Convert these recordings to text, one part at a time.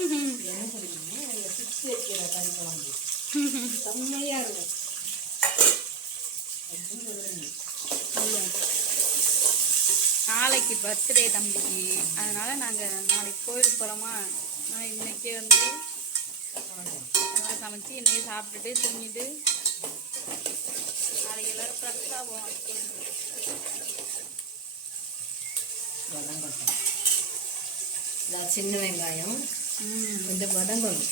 ஏன் தெரியுமா இந்த சிப்ஸ் வைக்கிற கறி குழம்பு. செம்மையாக இருக்கும். நாளைக்கு பர்த்டே தம்பிக்கு. அதனால நாங்கள் நாளைக்கு கோயிலுக்கு போகிறோமா நான் இன்னைக்கே வந்து எல்லாம் சமைச்சு இன்னைக்கு சாப்பிட்டுட்டு தூங்கிட்டு நாளைக்கு எல்லாரும் ஃப்ரெஷ்ஷாக போவோம் சின்ன வெங்காயம். ம் கொஞ்சம் வதங்கணும்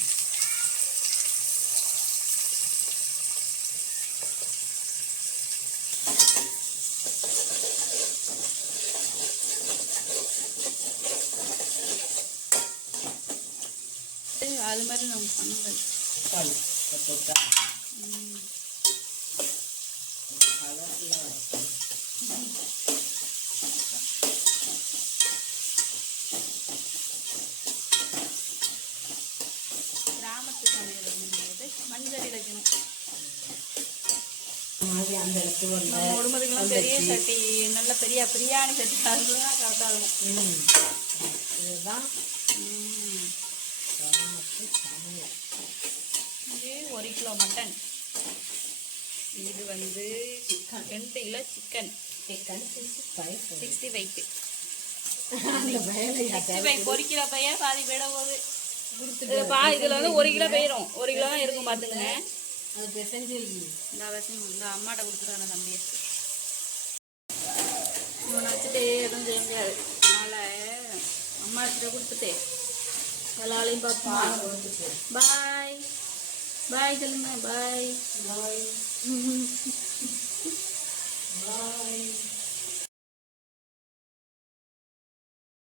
அது மாதிரி நம்ம பண்ணுறது மஞ்சள் நம்ம உடம்புக்குலாம் பெரிய சட்டி நல்ல பெரிய பிரியாணி சட்டி அதுதான் கரெக்டாக இருக்கும். இதுதான். இது ஒரு கிலோ மட்டன். இது வந்து ரெண்டு kilo chicken. Chicken sixty five sixty five kilo பையன் பாதி போயிட போகுது. பா இதில் வந்து ஒரு கிலோ போயிடும் ஒரு கிலோ தான் இருக்கும் பார்த்துக்கங்க. அது பிசைஞ்சு இந்த அவசியம் இந்த அம்மாட்ட கொடுத்துருவாங்க தம்பியை. இவனை வச்சுட்டு எதுவும் செய்ய முடியாது. அதனால் அம்மா கிட்ட கொடுத்துட்டு. எல்லாரையும் பார்ப்போம் பாய் பாய் சொல்லுங்க. பாய்